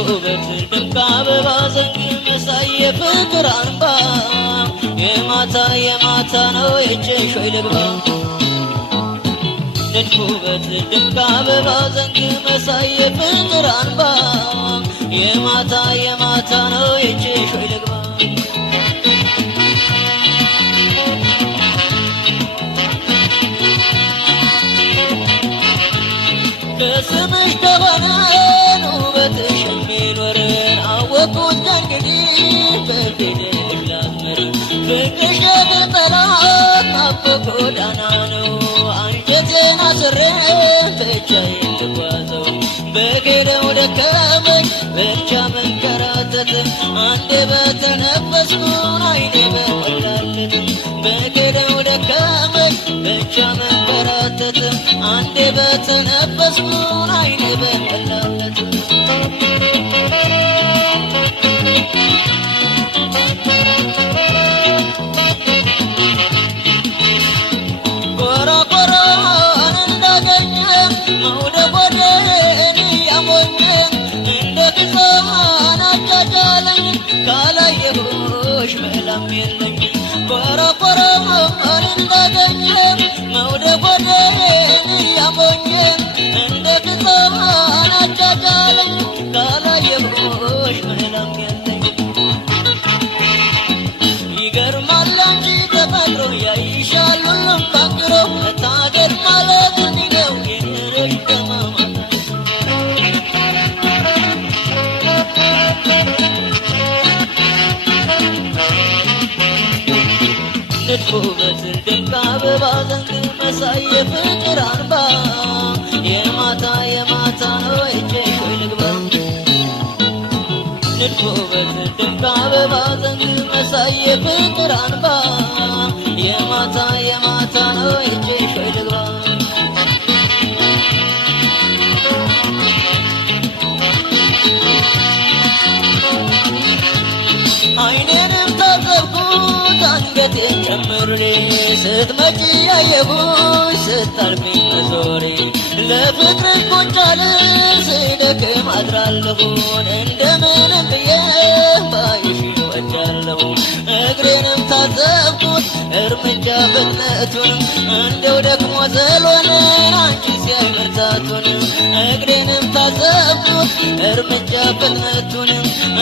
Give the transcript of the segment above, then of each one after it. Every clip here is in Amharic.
ንድፉበት ድንቅ አበባ ዘንግ መሳይ የፍቅር አምባ የማታ የማታ ነው የእጅሽ ወይ ልግባ ንድፉበት ድንቅ አበባ ዘንግ መሳይ የፍቅር አምባ የማታ የማታ ነው የእጅሽ ወይ ልግባ በስምሽ ከሆነን ውበትሽ የሚኖርን አወቁት እንግዲህ በፊትሽ ላዝምር ፍቅርሽ የጠላት ናፍቆት ጎዳና ነው አንጀቴን አስሬን ብቻዬን ልጓዘው በጌደው ደከመኝ ብቻ መንከራተት አንዴ በተነፈስኩን አይኔ በሞላለት በጌደው ደከመኝ ብቻ መንከራተት አንዴ በተነፈስኩን አይኔ በሞላለት ኮረኮረን እንዳገኘ መውደድ ወዴን ያሞኘ እንደ ክሳን አጃጃለኝ ካላየሁሽ መላም የለኝ ኮረኮረን እንዳገኘ መውደድ ወዴን ያሞኘ እንደ ክሳን አጃጃለኝ ካላየሁሽ መላም የለኝ ይገርማል እንጂ ተፈጥሮ ያይሻል ሁሉም ባንክሮ መታደል ማለት እንዲህ ነው የኖሮች ተማማት ንድፉበት ድንቅ አበባ ዘንግ መሳይ የፍቅር አምባ የማታ የማታ ነው እጅሽ ወይ ልግባ ንድፉበት ድንቅ አበባ ዘንግ መሳይ የፍቅር አምባ የማታ የማታ ነው እጅሽ ወይ ልግባ አይኔንም ታዘብኩት አንገቴን ጨምሬ ስትመጪ ያየሁሽ ስታልፊኝ መዞሬ ለፍቅርሽ ቁንጫል ስደክም አድራለሁን እንደምንም ብዬ ባይሽ እወዳለሁ እግሬንም ታዘብኩት እርምጃ ፍጥነቱን እንደው ደክሞ ዘሎንን አንቺ ሲያይ ብርታቱን እግሬንም ታዘብኩት እርምጃ ፍጥነቱን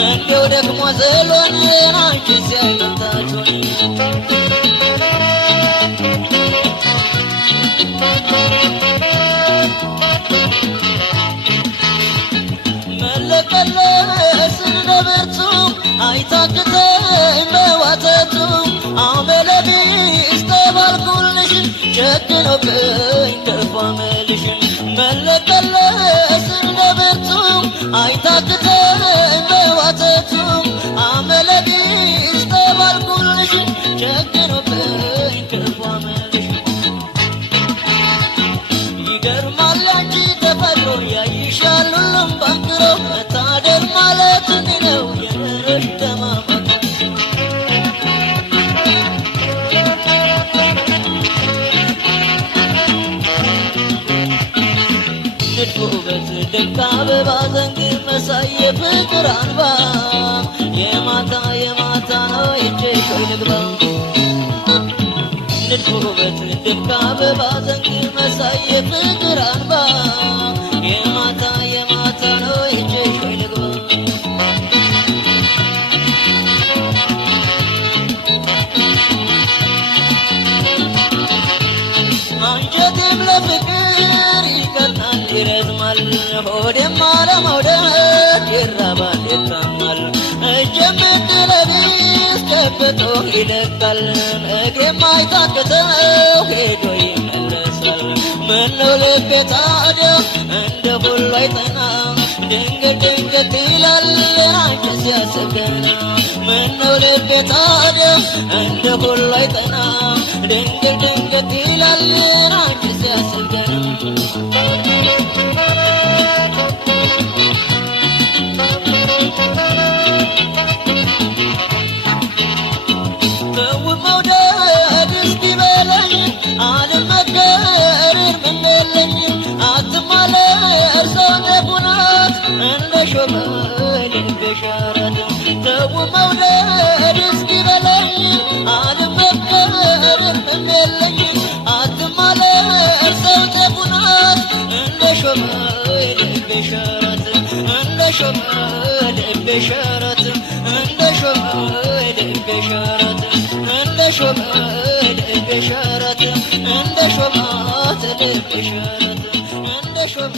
እንደው ደክሞ ዘሎንን አንቺ ሲያይ ብርታቱን መለቀለስ እንደ ብርቱ አይታክተኝ በዋተቱ አመለቢስ ተባልኩልሽ ጨክኖብኝ ክፉ አመልሽ መለቀለስ እንደ ብርቱ አይታክተኝ በዋተቱ አመለቢስ ተባልኩልሽ ጨክኖብኝ ክፉ አመልሽ ይገርማል አንቺ ተፈጥሮ ያይሻል ሁሉም ባንክሮ መታደል ማለት እንዲህ ነው የኖሮች ተማማት ንድፉበት ድንቅ አበባ ዘንግ መሳይ የፍቅር አምባ የማታ የማታ ነው እጅሽ ወይ ልግባ ንድፉበት ድንቅ አበባ ዘንግ መሳይ የፍቅር አምባ የማታ የማታ ነው እጅሽ ወይ ልግባ አንጀቴም ለፍቅር ይቀናል ይረዝማል ሆዴም አለመውደድ ይራባል ይታማል እጄም እድለቢስ ጨብጦ ይለቃል እግሬም አይታክተው ሄዶ ይመለሳል ምነው ልቤ ታዲያ እንደ ሁሉ አይጠና ድንገት ድንገት ይላል አንቺ ሲያስገና ምነው ልቤ ታዲያ እንደ ሁሉ አይጠና ድንገት ድንገት ይላል አንቺ ሲያስገና ሸረት ተው መውደድ እስኪ በለኝ አልመከርም የለኝ አትማለር ሰው ጤፉናት እንደ ሾመ ልቤ ሸረት እንደ ሾመ ልቤ ሸረት እንደ ሾመ ልቤ ሸረት እንደ ሾመ ልቤ ሸረት እንደ ሾማት ልቤ ሸረት እንደ ሾመ